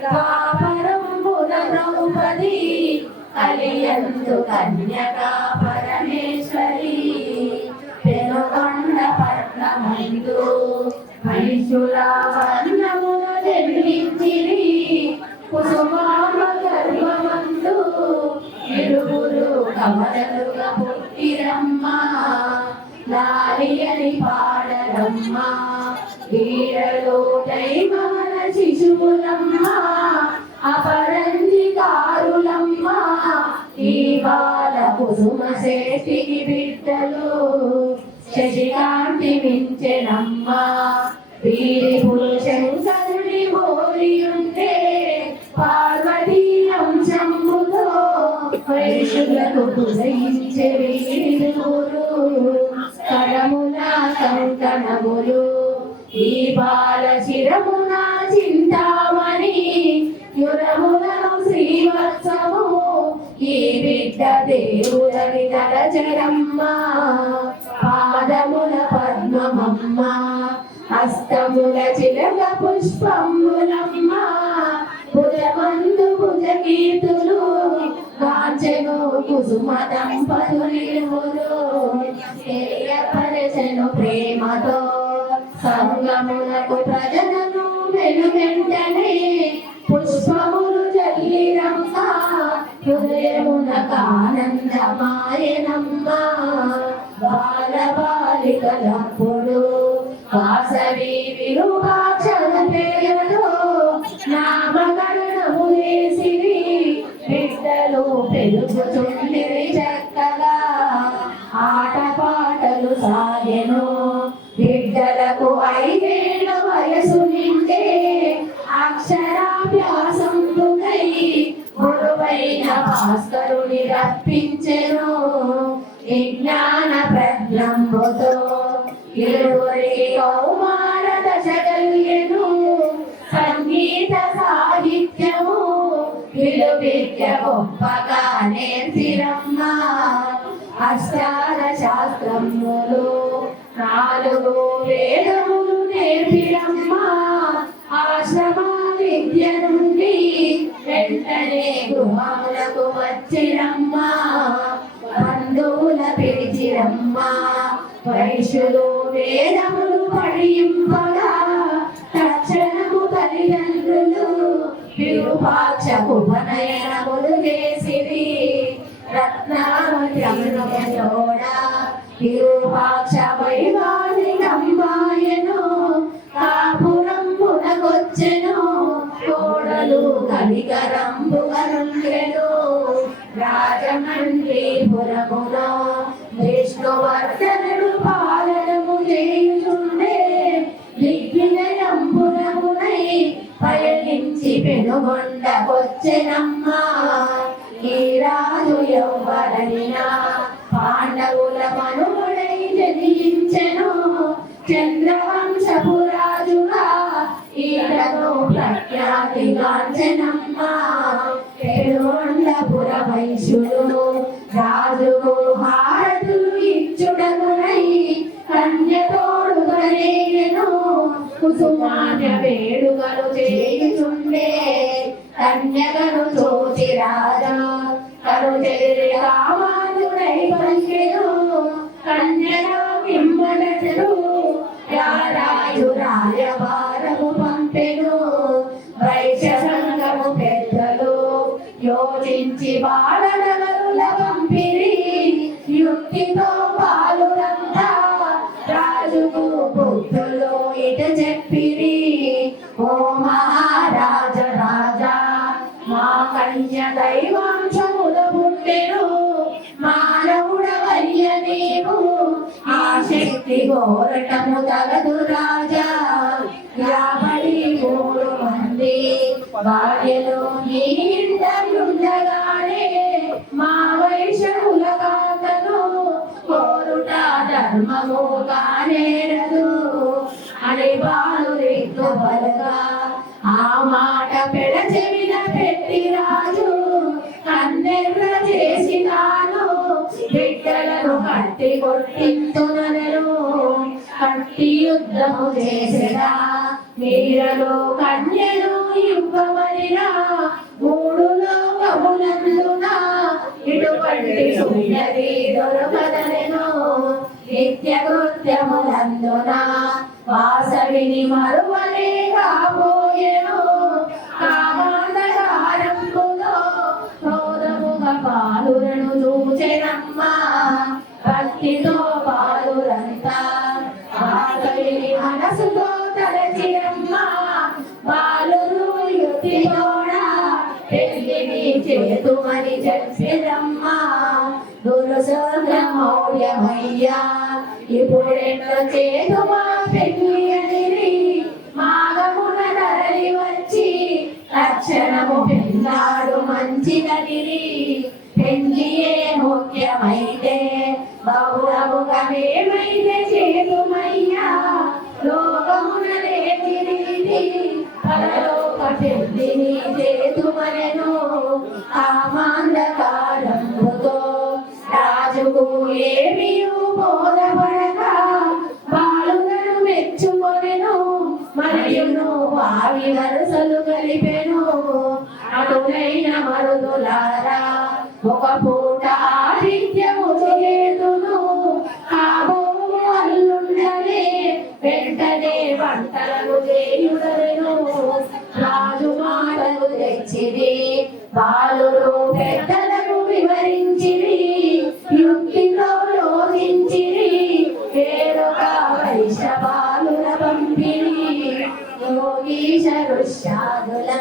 ద్వాపరంబున ద్రౌపది కలియందు కన్యకా పరమేశ్వరి పెనుగొండ పట్నమందు మహిషుల జన్మించిరి. కుసుమామ గర్భమందు ఇరువురు కమలలుగా పుట్టిరమ్మ. లాలి పాడరమ్మ. వీరలో దైవం శిశువులమ్మ అపరంజికారులమ్మ ఈ బాల కుసుమ శేషికి బిడ్డలు శశికాంతి మించెనమ్మ. వీరి పురుషంకరుని మోరియుంటే పార్వతీ అంశంబుతో వైశులకు ఉదయించే వీరులు కరమున కంకణములు ఈ బాల శ్రీవత్సము ఈ బిడ్డ దేవుడని తలచరమ్మ పాదముల పద్మమమ్మ. హస్తముల చిలక పుష్పములమ్మ. భుజమందు భుజకీర్తులు కాంచెను కుసుమ దంపతులిరువురు తెలియపరచను ప్రేమతో సంగములకు ప్రజలను వెనువెంటనే పుష్పములు హృదయమునకు ఆనందమాయనమ్మ బాల వాసవి విరూపాక్షల పేరు విద్య గొప్పగా నేర్చిరమ్మ అష్టార శాస్త్రములు నాలుగు వేదములు నేర్పిరమ్మ. ఆశ్రమ విద్య నుండి వెంటనే గృహములకు వచ్చిరమ్మ. బంధువుల పిలిచిరమ్మ. వైశ్యులు వేదములు పడింపగా తక్షణము తల్లిదండ్రులు విరూపాక్ష ఉపనయనములు చేసిరి రత్నామృతములతోడ పయనించి ఈ రాజు ఎవ్వరైనా పాండవుల మనుగుడై జనించెను. చంద్రవంశపు రాజుగా రారాయు పంపెను. భార్యలు నీ మా వైశ్యుల కోరుట ధర్మము కానేరదు అని బాలు రేట్లు ఆ మాట పెడ చెవిన పెట్టి రాజు కన్నెర్ర చేసినాను బిడ్డలను కట్టి కట్టి యుద్ధము చేసిరా వీరలో కన్యను ఇవ్వమనిరా మూడు లోకములందునా ఇటువంటి సుందరి దొరకదనెను నిత్య కృత్యములందున వాసవిని మరువలే కాబోయెను కామాంధకారంబులో క్రోధముగ పాలురను చూచెనమ్మా. భక్తితో పెళ్ళిని చేతుమని చెప్పిరమ్మా దురసోద్రమౌర్యమయ్యా ఇప్పుడెన్నో చేతుమా పెళ్ళి అనిరి? మాగమున తరలి వచ్చి లక్షణము పెళ్ళాడు మంచిదనిరి. పెళ్ళియే ముఖ్యమైతే బహుళముఖమేమైతే చేతుమయ్యా. లోకమున లేని రీతి పరలోక పెళ్ళిని చేతుమనెను. ఏమియు బోధపడక బాలులను మెచ్చుకొనెను మరియును వారి వరుసలు కలిపెను. అటునైన మరుదులారా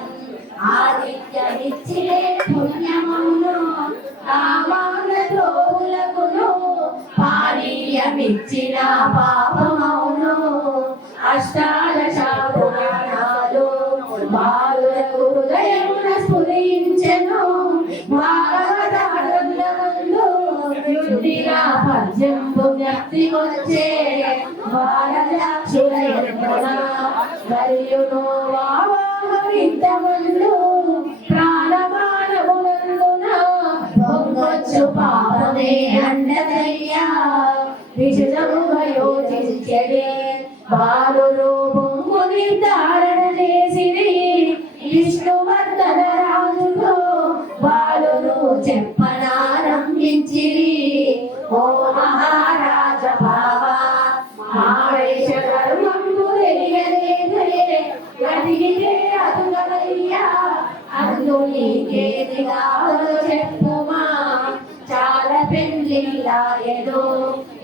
ఋష్యాదులం ఆదిత్యనిచ్చిరే పుణ్యమును కామాల ద్రోహులకును పానీయమిచ్చిన పాపమౌను. అష్టాదశ పురాణాలు బాలులకు హృదయమున స్ఫురించెను. భాగవత గ్రంథమందు యుద్ధిగా పద్యంబు వ్యక్తి వచ్చే బాలలక్షుల యమున మరియును వావాహవిద్దమందు ప్రాణమానమునందున పొంగొచ్చు పాపమే అండదయ్యా. విశుధముగా యోచించడే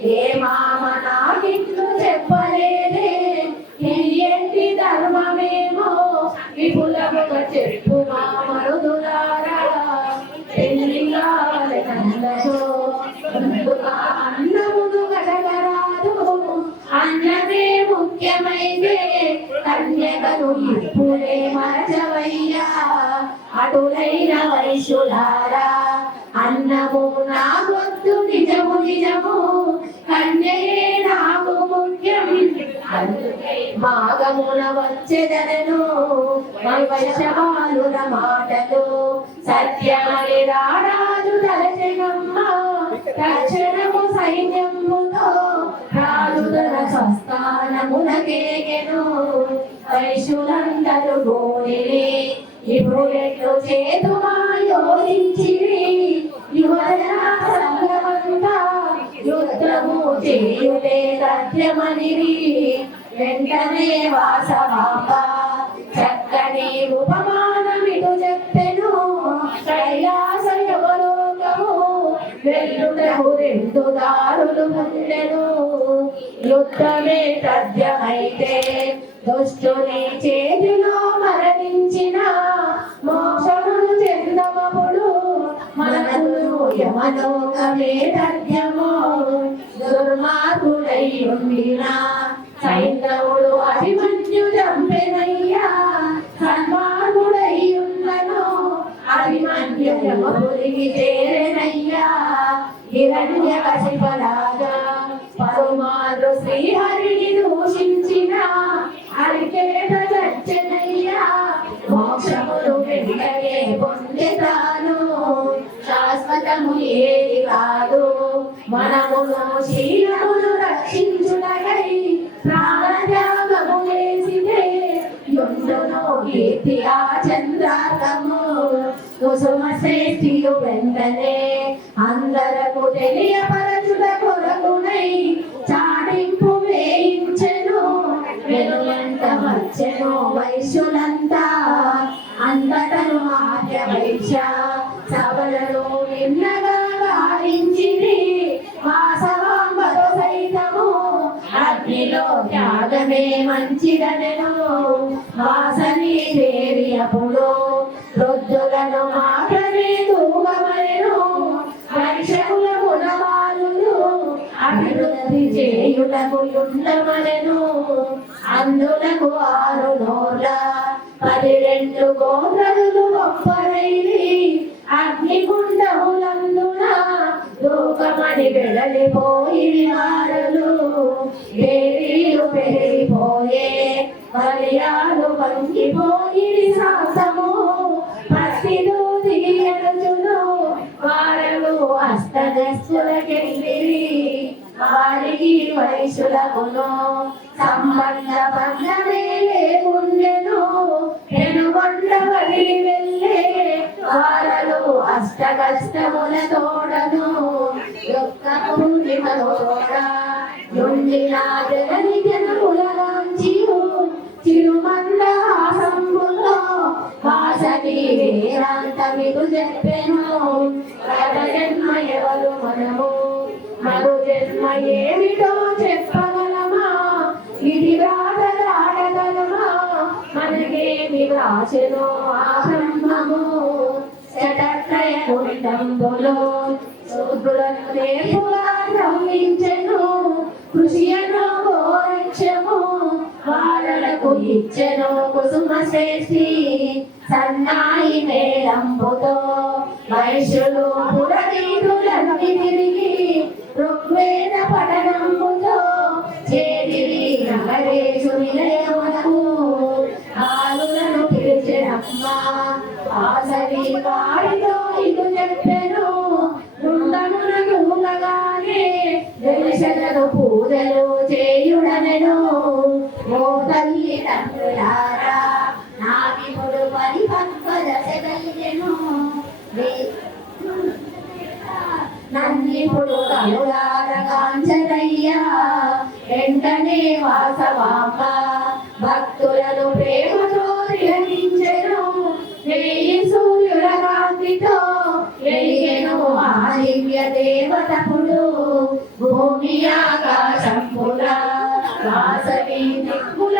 ఏ మామ నాకిట్లు చెప్పలేదే? ఏంటి ధర్మమేమో? విపులముగా చెప్పు మా అన్నమును గడగరాదు అన్నమే ముఖ్యమైతే కన్యకను ఇప్పుడే మరచవయ్యా. అటులైన వైశ్యులారా అన్నము నిజము నిజము. కన్యయే నాకు ముఖ్యం అందుకే మాగమున వచ్చెదనను వైశవాలుల మాటలు సత్యమని రారాజు తలచగమ్మ తక్షణము సైన్యముతో రాజుదన స్వస్థానమునకేగెను వైశ్యులందరూ గోడిరి ఇప్పుడు ఎట్లు చేతుమా యోచించిరి యువజన సంగమంతా యుద్ధము చేయులే సత్యమనిరి వెంటనే వాసవాంబ చక్కని ఉపమానమిటు చెప్పెను. కైలాస యువలోకము. వెల్లుటకు రెండు దారులు ఉండెను యుద్ధమే తథ్యమైతే దుష్టుని చేతిలో మరణించిన మోక్షమును చెందమపుడు మనకు యమలోకమే తథ్యము దుర్మార్గుడై ఉండిన సైంధవుడు అభిమన్యు చంపెనయ్యా సన్మానుడై ఉన్నను అభిమన్యు యమపురికి చేరెనయ్యా. హిరణ్య కశిపరాజా పరుమారు శ్రీహరిని దూషించిన హరికేట చచ్చనయ్యా మోక్షములు వెంటనే పొందుతాను. శాశ్వతము ఏది కాదు. మనమును వైశ్యులంతా అంతటను ఆర్య వైశ్య సభలలో విన్నగా గాలించిరి వాసవాంబరు సైతము. అగ్నిలో త్యాగమే మంచిదనను. వాసని దేవి అప్పుడు వృద్ధులను మాత్రమే తూగమనెను. వైశ్యకుల గుణవాలులు అభివృద్ధి చేయుటకు ఉండమనెను అందులకు రెండు గోత్రలు గొప్పరైరి అగ్నిగుండములందున దూకమని వెడలిపోయి వారలు వేరీలు పెరిగిపోయే బలియాలు వంగిపోయి శాసము. పసిలు దిగియలుచును వారలు వారికి వయసులకును సంబంధ బంధమే లేకుండెను. పెనుగొండ వదిలి వెళ్ళే వారలు అష్ట కష్టముల తోడను. యొక్క పూర్ణిమలో తోడ నుండిన జగని జనములగాంచియు చిరుమంద హాసంబులో వాసవి వేరాంతమిదు చెప్పెను. జన్మ ఎవరు మనము మరు జన్మ ఏమిటో చెప్పగలమా? ఇది వ్రాతలాడగలమా మనకేమి వ్రాసెను ఆ బ్రహ్మము? శతత్రయ కుండంబులో శూద్రులను నేర్పుగా బ్రహ్మించెను కృషియను గోరక్షము వారలకు ఇచ్చెను. కుసుమ సన్నాయి మేళంబుతో. వైశ్యులు పురవీధులన్నీ తిరిగి ఋగ్వేద పఠనంబుతో చేరి నగరేషు నిలయమునకు బాలులను పిలిచెనమ్మా ఆసరి వారితో ఇటు చెప్పెను. బృందమునకు ఊగగానే వెలిసెలను పూజలు చేయుడనెను. ఓ తల్లి తండ్రులారా నాకిప్పుడు పరిపక్వద ఇప్పుడు నన్నిప్పుడు కనులారగాంచరయ్యా వెంటనే వాసవాంబ భక్తులను ప్రేమతో గ్రహించెను వెయ్యి సూర్యుల కాంతితో వెయ్యను ఆ దేవతపుడు భూమి ఆకాశం ఆకాశంపుల వాసవి దిక్కుల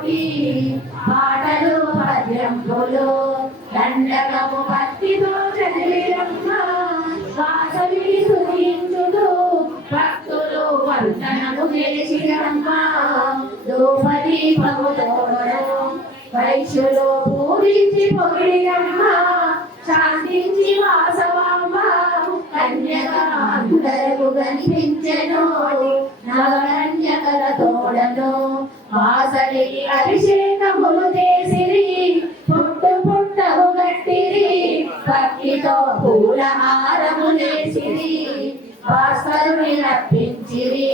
పంచకోటి పాటలు పద్యంబులు దండకము భక్తితో చదివిరమ్మ వాసవి సుధించుడు భక్తులు వందనము చేసిరమ్మ ధూపదీపము తోడను వైశ్యులు పూరించి పొగిడిరమ్మ శాంతించి వాసవమ్మ కన్యగా అందరకు కనిపించెను నవకన్యకల తోడను వాసలి అభిషేకములు చేసిరి. పుట్టు పుట్టము గట్టిరి భక్తితో పూల హారము చేసిరి. భాస్కరుని రప్పించిరి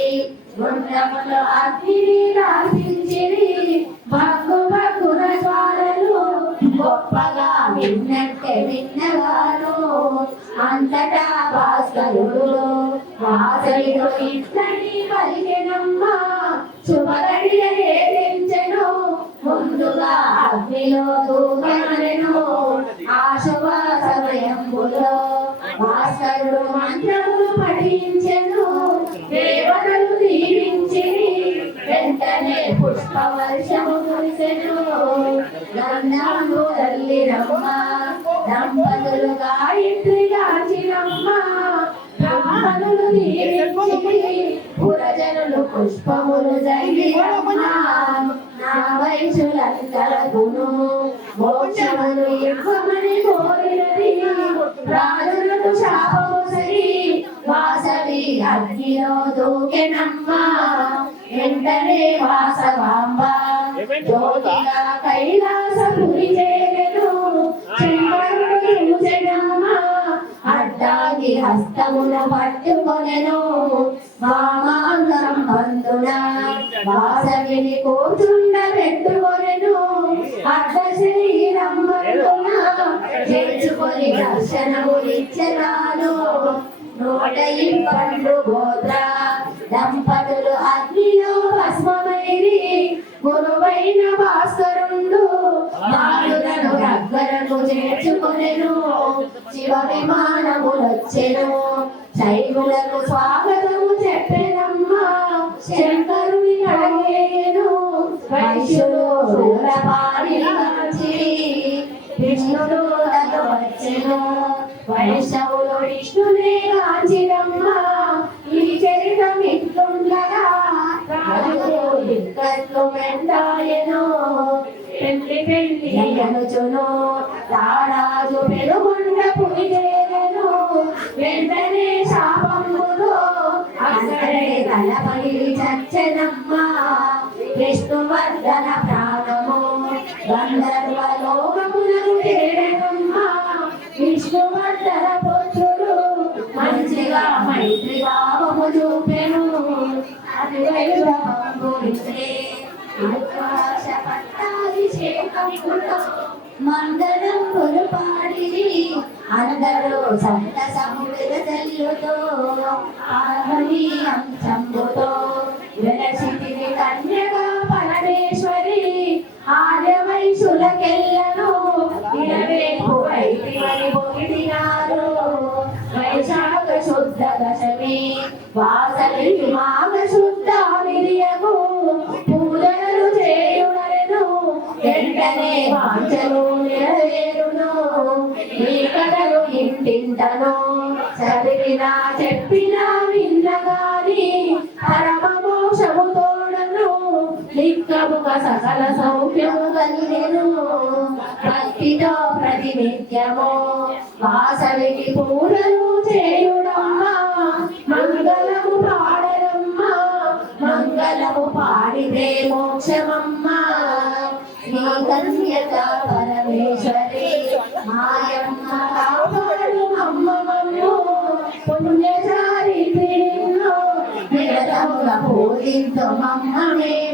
గుండములో అగ్ని రాసించిరి. భాస్కరుడు మంత్రములు పఠించెను. దేవతలు దీవించిరి. వెంటనే పుష్పవర్షము కురిసెను. గంధము తల్లిరమ్మ దంపతులు గాయత్రి గాచిరమ్మ బ్రాహ్మణులు దీవించిరి. పురజనులు పుష్పములు జైరమ్మ నా వయసులందరకును మోక్షమును ఇవ్వమని కోరినది. రాజులకు శాపమొసగి వాసవి అగ్నిలో దూకెనమ్మా. వెంటనే వాసవాంబ. జ్యోతిగా కైలాసపురి చేరెను. చూచెనమ్మా అడ్డాగి హస్తమును పట్టుకొనెను. వామాంగం బంధున. వాసవిని కూర్చుండ పెట్టుకొనెను. అడ్డ శరీరమ్మనున చేర్చుకొని దర్శనము నూట ఇంపండు గోత్ర. దంపతులు అగ్నిలో భస్మమైరి. గురువైన భాస్కరుండు. బాలులను దగ్గరకు చేర్చుకొనెను. శివ విమానములొచ్చెను శైవులకు స్వాగతము చెప్పెనమ్మా. శంకరుని అడిగేను వైశ్యులు శూరపాణి విష్ణుడు తను వచ్చెను వైష్ణవులు విష్ణునే కాంచిరమ్మా ఈ చరితం ఇట్లుండగా రాజుకు ఇక్కట్లు మెండాయను పెళ్ళి పెళ్ళి అనుచును రారాజు పెనుగొండ సంతసముడిద చెల్లుతో ఆహ్వనీయం చంబుతో కన్యగా పరమేశ్వరి ఆర్యవైశులకెల్లను ఇరవేపు వైదివని పొగిడినారు వైశాఖ శుద్ధ దశమి మాఘ శుద్ధ పూజలు వెంటనే వాంచలు నెరవేరును ఈ కథలు ఇంటింటను. నా చెప్పినా విన్నగాని పరమ మోక్షము తోడను. లిక్కముక సకల సౌఖ్యము కలిగెను భక్తితో ప్రతినిత్యము వాసవికి పూలను చేయుడమ్మ. మంగళము పాడరమ్మా. మంగళము పాడితే మోక్షమమ్మా. నీ కన్యక పరమేశ్వరి మాయమ్మ Mama Mary.